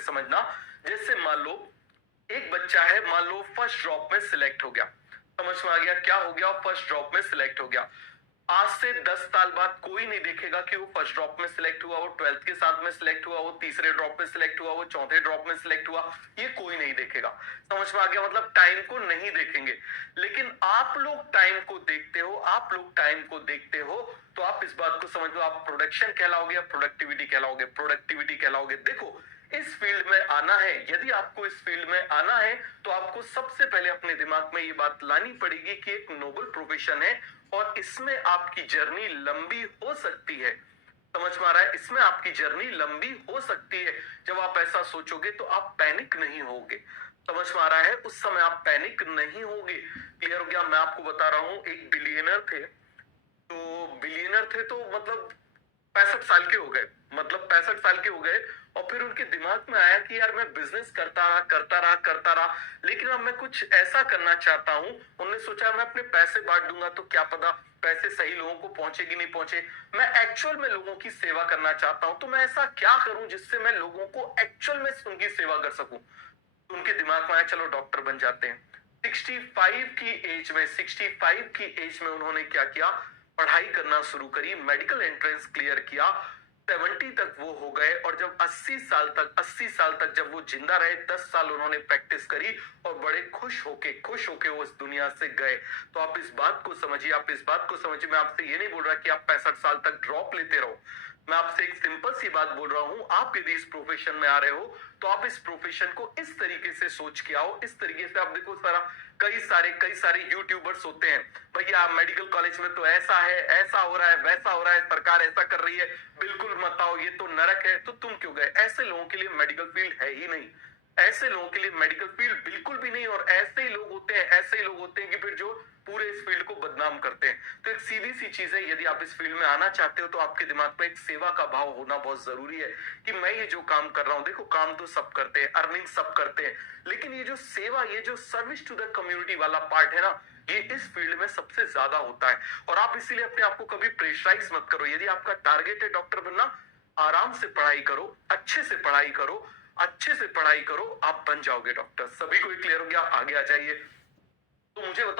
से समझना। जैसे मान लो एक बच्चा है, मान लो फर्स्ट ड्रॉप में सिलेक्ट हो गया, समझ में आ गया क्या हो गया, फर्स्ट ड्रॉप में सिलेक्ट हो गया। आज से 10 साल बाद कोई नहीं देखेगा कि वो फर्स्ट ड्रॉप में सिलेक्ट हुआ, वो 12th के साथ में सिलेक्ट हुआ, वो तीसरे ड्रॉप में सिलेक्ट हुआ, वो चौथे ड्रॉप में सिलेक्ट हुआ, ये कोई नहीं देखेगा। समझ में आ गया, मतलब टाइम को नहीं देखेंगे। लेकिन आप लोग टाइम को देखते हो, आप लोग टाइम को देखते हो, तो आप इस बात को समझ लो, आप प्रोडक्शन कहलाओगे या प्रोडक्टिविटी कहलाओगे? प्रोडक्टिविटी कहलाओगे। देखो, इस फील्ड में आना है, यदि आपको इस फील्ड में आना है तो आपको सबसे पहले अपने दिमाग में ये बात लानी पड़ेगी कि एक नोबल प्रोफेशन है और इसमें आपकी जर्नी लंबी हो सकती है। समझ में आ रहा है? इसमें आपकी जर्नी लंबी हो सकती है। जब आप ऐसा सोचोगे तो आप पैनिक नहीं होगे। समझ में आ रहा है? उस समय आप पैनिक नहीं होगे। क्लियर हो गया? मैं आपको बता रहा हूं, एक बिलियनर थे, तो बिलियनर थे तो मतलब 65 साल के हो गए, मतलब 65 साल के हो गए, और फिर उनके दिमाग में आया कि यार मैं बिजनेस करता रहा, लेकिन अब मैं कुछ ऐसा करना चाहता हूं। उन्होंने सोचा मैं अपने पैसे बांट दूंगा तो क्या पता पैसे सही लोगों को पहुंचे कि नहीं पहुंचे। मैं एक्चुअल में लोगों की सेवा करना चाहता हूं, तो मैं ऐसा क्या करूं जिससे मैं लोगों को एक्चुअल में उनकी सेवा कर सकूं। तो उनके दिमाग में आया चलो डॉक्टर बन जाते हैं। 65 की एज में उन्होंने क्या किया, पढ़ाई करना शुरू करी, मेडिकल एंट्रेंस क्लियर किया, 70 तक वो हो गए, और जब 80 साल तक जब वो जिंदा रहे, 10 साल उन्होंने प्रैक्टिस करी और बड़े खुश होके वो इस दुनिया से गए। तो आप इस बात को समझिए, आप इस बात को समझिए। मैं आपसे ये नहीं बोल रहा कि आप 65 साल तक ड्रॉप लेते रहो। मैं आपसे एक सिंपल सी बात बोल रहा हूं, आप यदि इस प्रोफेशन में आ रहे हो तो आप इस प्रोफेशन को इस तरीके से सोच के आओ, इस तरीके से। आप देखो सारा कई सारे यूट्यूबर्स होते हैं, भैया मेडिकल कॉलेज में तो ऐसा है, ऐसा हो रहा है, वैसा हो रहा है, सरकार ऐसा कर रही है, बिल्कुल मत आओ, ये तो नरक है। तो तुम क्यों गए? ऐसे लोगों के लिए मेडिकल फील्ड है ही नहीं। ऐसे लोगों के लिए मेडिकल फील्ड बिल्कुल भी नहीं। और ऐसे ही लोग होते हैं कि फिर जो पूरे इस फील्ड को बदनाम करते हैं। तो एक सीधी सी चीज है, यदि आप इस फील्ड में आना चाहते हो तो आपके दिमाग में एक सेवा का भाव होना बहुत जरूरी है कि मैं ये जो काम कर रहा हूं, देखो काम तो सब करते हैं, अर्निंग सब करते हैं, लेकिन ये जो सेवा, ये जो सर्विस टू द कम्युनिटी वाला पार्ट है ना, ये इस फील्ड में सबसे ज्यादा होता है। और आप इसीलिए अपने आप को कभी प्रेशराइज मत करो। यदि आपका टारगेट है डॉक्टर बनना, आराम से पढ़ाई करो, अच्छे से पढ़ाई करो, अच्छे से पढ़ाई करो, आप बन जाओगे डॉक्टर। सभी को क्लियर हो गया? आगे आ जाइए। तो मुझे बताओ।